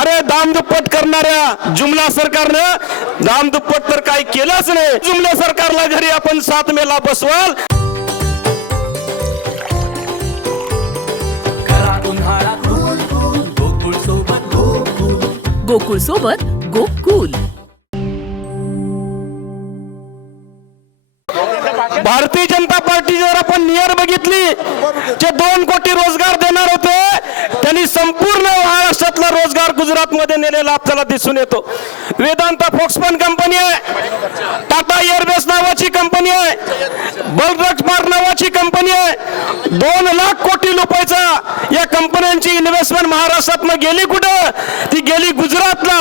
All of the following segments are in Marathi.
अरे दामदुप्पट करणाऱ्या जुमला सरकारनं दामदुप्पट तर काही केलंच नाही. जुमला सरकारला घरी आपण सात मेला बसवाल. गोकुळ सोबत गोकुल. भारतीय जनता पार्टी जर आपण नियर बघितली. जे दोन कोटी रोजगार देणार होते त्यांनी संपूर्ण महाराष्ट्रातला गुजरातमध्ये नेलेला आपल्याला दिसून येतो. वेदांता फोक्सपन कंपनी आहे. टाटा एअरबेस नावाची कंपनी आहे. बलरक्ष नावाची कंपनी दोन लाख कोटी रुपयाचा या कंपन्यांची इन्व्हेस्टमेंट महाराष्ट्रात गेली कुठं? ती गेली गुजरातला.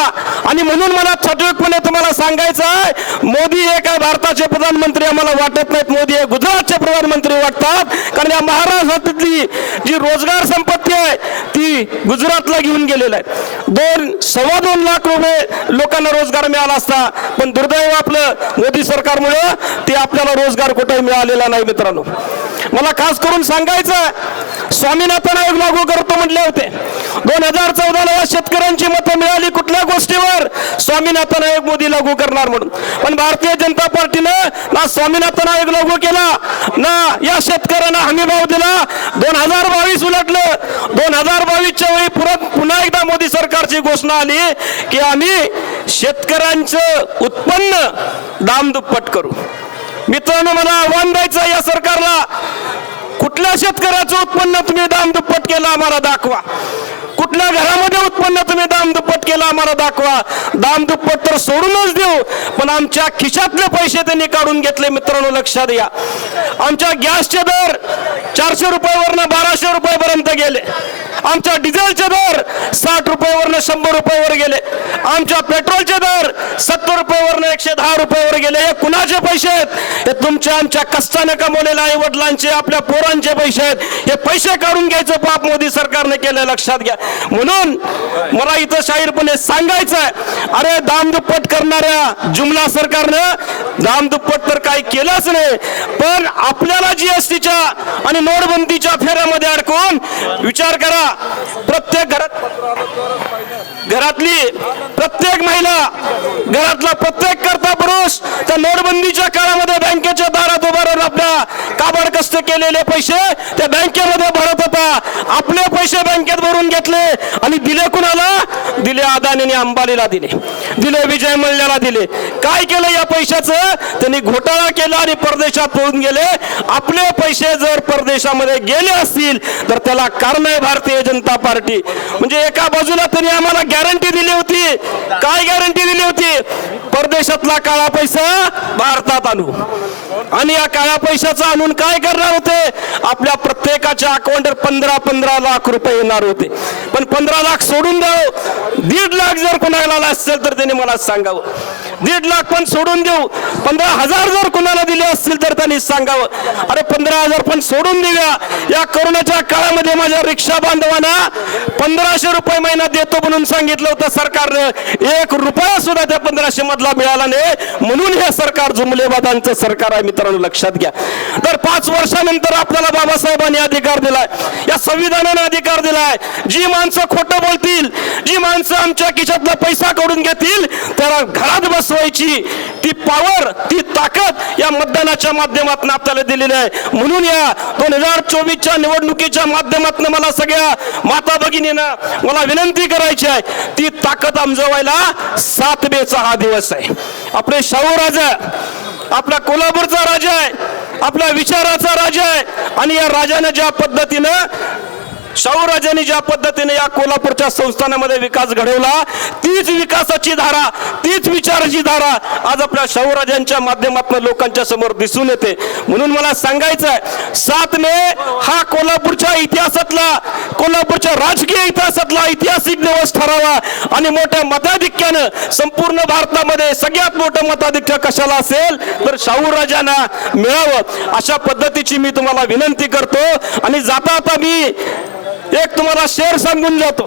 आणि म्हणून मला सजगपणे तुम्हाला सांगायचं आहे मोदी हे काय भारताचे प्रधानमंत्री आम्हाला वाटत नाहीत. मोदी हे गुजरातचे प्रधानमंत्री वाटतात. कारण या महाराष्ट्रातली जी रोजगार संपत्ती आहे ती गुजरातला घेऊन गेलेलं आहे. दोन सव्वा दोन लाख रुपये लोकांना रोजगार मिळाला असता पण दुर्दैव आपलं मोदी सरकारमुळे ते आपल्याला रोजगार कुठे मिळालेला नाही मित्रांनो. मला खास करून सांगायचं स्वामीनाथन आयोग लागू करतो म्हटले होते. दोन हजार चौदाला शेतकऱ्यांची मतं मिळाली कुठल्या गोष्टीवर? स्वामीनाथन आयोग मोदी लागू करणार म्हणून. पण भारतीय जनता पार्टीनं ना स्वामीनाथन आयोग लागू केला ना या शेतकऱ्यांना हमी भाव दिला. दोन हजार बावीस उलटलं. दोन हजार बावीसच्या वेळी परत पुन्हा एकदा मोदी सरकारची घोषणा आली की आम्ही शेतकऱ्यांचं उत्पन्न दाम दुप्पट करू. मित्रांनो मला आव्हान द्यायचं या सरकारला. कुठल्या शेतकऱ्याचं उत्पन्न तुम्ही दाम दुप्पट केलं आम्हाला दाखवा. कुठल्या घरामध्ये उत्पन्न तुम्ही दाम दुप्पट केलं आम्हाला दाखवा. दाम दुप्पट तर सोडूनच देऊ पण आमच्या खिशातले पैसे त्यांनी काढून घेतले मित्रांनो लक्षात घ्या. आमच्या गॅसचे दर चारशे रुपयावरनं बाराशे रुपयापर्यंत गेले. आमच्या डिझेलचे दर साठ रुपयावरनं शंभर रुपयावर गेले. आमच्या पेट्रोलचे दर सत्तर रुपयावरनं एकशे दहा रुपयावर गेले. हे कुणाचे पैसे आहेत? हे तुमच्या आमच्या कष्टाने कमवलेल्या आई वडिलांचे आपल्या पोरांचे पैसे आहेत. हे पैसे काढून घ्यायचं पाप मोदी सरकारने केलं लक्षात घ्या. म्हणून मला इथं शाहीरपणे सांगायचं आहे अरे दामदुप्पट करणाऱ्या जुमला सरकारनं दामदुप्पट तर काही केलंच नाही पण आपल्याला जीएसटीच्या आणि नोटबंदीच्या फेऱ्यामध्ये अडकून विचार करा. प्रत्येक घरात घरातली प्रत्येक महिला घरातला प्रत्येक करता पुरुष त्या नोटबंदीच्या काळामध्ये बँकेच्या दारात उभा राहून आपल्या काबड कष्ट केलेले पैसे त्या बँकेमध्ये भरत होता. आपले पैसे बँकेत भरून घेतले आणि दिले कुणाला? अदानीने अंबानीला दिले. दिले विजय मल्ल्याला दिले. काय केलं या पैशाचं? त्यांनी घोटाळा केला आणि परदेशात पळून गेले. आपले पैसे जर परदेशामध्ये गेले असतील तर त्याला कारण आहे भारतीय जनता पार्टी. म्हणजे एका बाजूला त्यांनी आम्हाला गॅरंटी दिली होती. काय गॅरंटी दिली होती? परदेशातला काळा पैसा भारतात आणू. आणि या काळ्या पैशाचं आणून काय करणार होते? आपल्या प्रत्येकाच्या अकाउंटवर पंधरा पंधरा लाख रुपये येणार होते. पण पंधरा लाख सोडून द्यावं. दीड लाख जर कोणाला असेल तर त्याने मला सांगावं. दीड लाख पण सोडून देऊ. पंधरा हजार जर कोणाला दिले असतील तर त्यांनी सांगावं. अरे पंधरा हजार पण सोडून देऊया. या कोरोनाच्या काळामध्ये माझ्या रिक्षा बांधवांना पंधराशे रुपये महिना देतो म्हणून सांगितलं होतं सरकारनं. एक रुपया सुद्धा त्या पंधराशे मधला मिळाला नाही. म्हणून हे सरकार जुमलेबादांचं सरकार आहे मित्रांनो लक्षात घ्या. तर पाच वर्षानंतर आपल्याला बाबासाहेबांनी अधिकार दिलाय. या संविधानाने अधिकार दिलाय. जी माणसं खोटं बोलतील जी माणसं आमच्या खिशातला पैसा काढून घेतील त्याला घरात बसवायची ती पॉवर ती ताकद या मतदानाच्या माध्यमातून आपल्याला दिलेली आहे. म्हणून या दोन हजार चोवीसच्या निवडणुकीच्या माध्यमातून मला सगळ्या माता भगिनींना मला विनंती करायची आहे ती ताकद आमजवायला सात बेचा हा दिवस आहे. आपले शाहू राजा आपला कोल्हापूरचा राजा आहे आपल्या विचाराचा राजा आहे आणि या राजाने ज्या पद्धतीनं शाहू राजांनी ज्या पद्धतीने या कोल्हापूरच्या संस्थानामध्ये विकास घडवला तीच विकासाची धारा तीच विचाराची धारा आज आपल्या शाहू राजांच्या माध्यमातून लोकांच्या समोर दिसून येते. म्हणून मला सांगायचं आहे सात मे हा कोल्हापूरच्या इतिहासातला कोल्हापूरच्या राजकीय इतिहासातला ऐतिहासिक दिवस ठरावा आणि मोठ्या मताधिक्यानं संपूर्ण भारतामध्ये सगळ्यात मोठं मताधिक्य कशाला असेल तर शाहू राजांना मिळावं. अशा पद्धतीची मी तुम्हाला विनंती करतो आणि जाता आता मी एक तुम्हाला शेर सांगून जातो.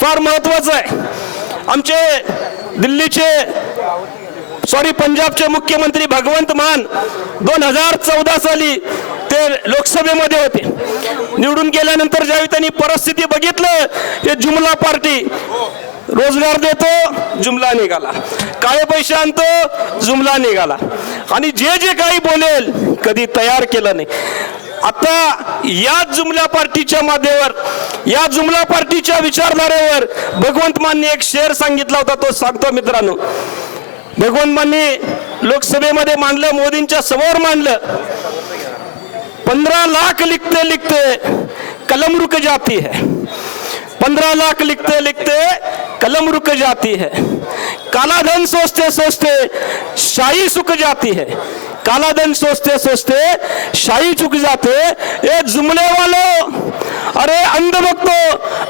फार महत्वाचं आहे. आमचे दिल्लीचे सॉरी पंजाबचे मुख्यमंत्री भगवंत मान दोन हजार चौदा साली ते लोकसभेमध्ये होते. निवडून गेल्यानंतर ज्यावेळी त्यांनी परिस्थिती बघितलं हे जुमला पार्टी रोजगार देतो जुमला निघाला. काळे पैसे आणतो जुमला निघाला. आणि जे जे काही बोलेल कधी तयार केलं नाही. आता या जुमला पार्टीच्या माध्यमावर या जुमला पार्टीच्या विचारधारेवर भगवंत माननी एक शेर सांगितला होता तो सांगतो मित्रांनो. भगवंत माननी लोकसभेमध्ये मांडलं मोदींच्या समोर मांडलं पंधरा लाख लिखते लिखते कलम रुक जाती है. पंद्रह लाख लिखते लिखते कलम रुक जाती है. काला धन सोचते सोचते शाही सुख जाती है. काला धन सोचते सोचते शाही चुक जाते। ए जुमले वालों अरे अंधभक्तो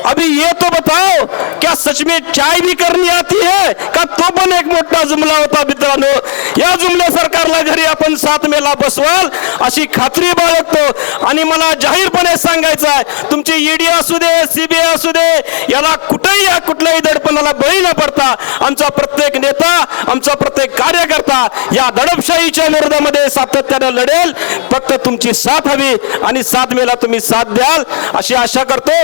अभी ये तो बताओ क्या सच में चाय भी करनी आती है? का तो पण एक मोठा जुमला होता मित्रांनो या जुमल्या सरकारला घरी आपण सात मेला बसवाल अशी खात्री बाळगतो. आणि मला जाहीरपणे सांगायचं आहे तुमची ईडी असू दे सीबीआय असू दे याला कुठेही या कुठल्याही दडपणाला बळी न पडता आमचा प्रत्येक नेता आमचा प्रत्येक कार्यकर्ता या दडपशाहीच्या विरोधामध्ये सातत्याने लढेल. फक्त तुमची साथ हवी आणि साथ मेला तुम्ही साथ द्याल अशी आशा करतो.